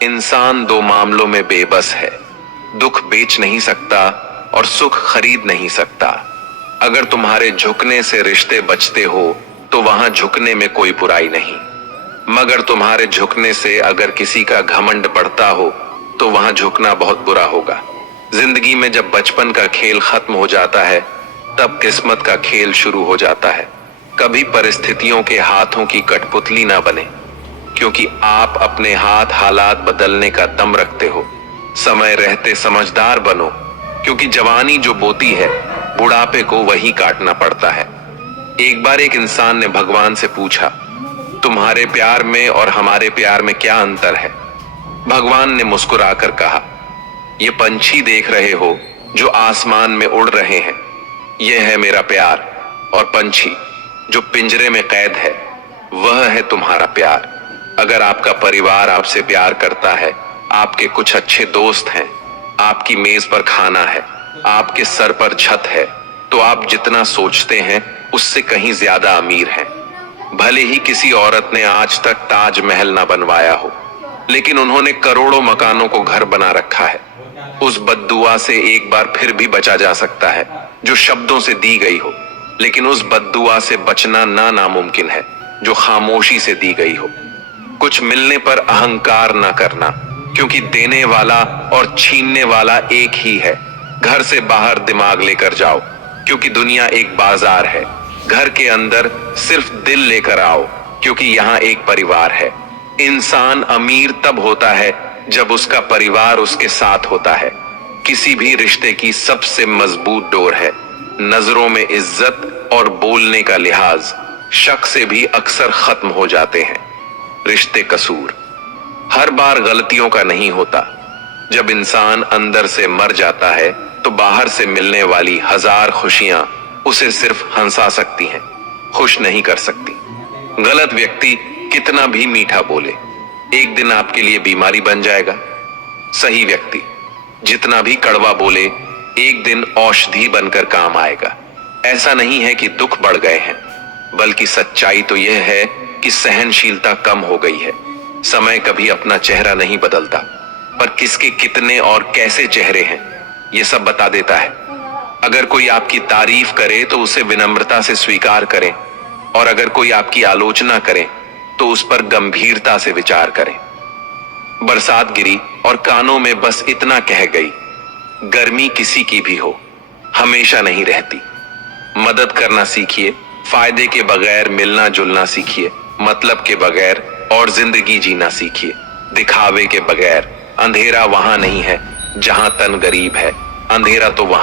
इंसान दो मामलों में बेबस है। दुख बेच नहीं सकता और सुख खरीद नहीं सकता। अगर तुम्हारे झुकने से रिश्ते बचते हो तो वहां झुकने में कोई बुराई नहीं, मगर तुम्हारे झुकने से अगर किसी का घमंड बढ़ता हो तो वहां झुकना बहुत बुरा होगा। जिंदगी में जब बचपन का खेल खत्म हो जाता है तब किस्मत का खेल शुरू हो जाता है। कभी परिस्थितियों के हाथों की कठपुतली ना बने, क्योंकि आप अपने हाथ हालात बदलने का दम रखते हो। समय रहते समझदार बनो, क्योंकि जवानी जो बोती है बुढ़ापे को वही काटना पड़ता है। एक बार एक इंसान ने भगवान से पूछा, तुम्हारे प्यार में और हमारे प्यार में क्या अंतर है? भगवान ने मुस्कुराकर कहा, ये पंछी देख रहे हो जो आसमान में उड़ रहे हैं, यह है मेरा प्यार। और पंछी जो पिंजरे में कैद है, वह है तुम्हारा प्यार। अगर आपका परिवार आपसे प्यार करता है, आपके कुछ अच्छे दोस्त हैं, आपकी मेज पर खाना है, आपके सर पर छत है, तो आप जितना सोचते हैं उससे कहीं ज्यादा अमीर हैं। भले ही किसी औरत ने आज तक ताजमहल ना बनवाया हो, लेकिन उन्होंने करोड़ों मकानों को घर बना रखा है। उस बद्दुआ से एक बार फिर भी बचा जा सकता है जो शब्दों से दी गई हो, लेकिन उस बद्दुआ से बचना ना नामुमकिन है जो खामोशी से दी गई हो। कुछ मिलने पर अहंकार ना करना, क्योंकि देने वाला और छीनने वाला एक ही है। घर से बाहर दिमाग लेकर जाओ, क्योंकि दुनिया एक बाजार है। घर के अंदर सिर्फ दिल लेकर आओ, क्योंकि यहाँ एक परिवार है। इंसान अमीर तब होता है जब उसका परिवार उसके साथ होता है। किसी भी रिश्ते की सबसे मजबूत डोर है नजरों में इज्जत और बोलने का लिहाज। शक से भी अक्सर खत्म हो जाते हैं रिश्ते। कसूर हर बार गलतियों का नहीं होता। जब इंसान अंदर से मर जाता है तो बाहर से मिलने वाली हजार खुशियां उसे सिर्फ हंसा सकती हैं, खुश नहीं कर सकती। गलत व्यक्ति कितना भी मीठा बोले, एक दिन आपके लिए बीमारी बन जाएगा। सही व्यक्ति जितना भी कड़वा बोले, एक दिन औषधि बनकर काम आएगा। ऐसा नहीं है कि दुख बढ़ गए हैं, बल्कि सच्चाई तो यह है कि सहनशीलता कम हो गई है। समय कभी अपना चेहरा नहीं बदलता, पर किसके कितने और कैसे चेहरे हैं यह सब बता देता है। अगर कोई आपकी तारीफ करे तो उसे विनम्रता से स्वीकार करें, और अगर कोई आपकी आलोचना करे तो उस पर गंभीरता से विचार करें। बरसात गिरी और कानों में बस इतना कह गई, गर्मी किसी की भी हो हमेशा नहीं रहती। मदद करना सीखिए, फायदे के बगैर मिलना जुलना सीखिए, मतलब के बगैर और जिंदगी जीना सीखिए। दिखावे के बगैर। अंधेरा वहां नहीं है जहां तन गरीब है, अंधेरा तो वहां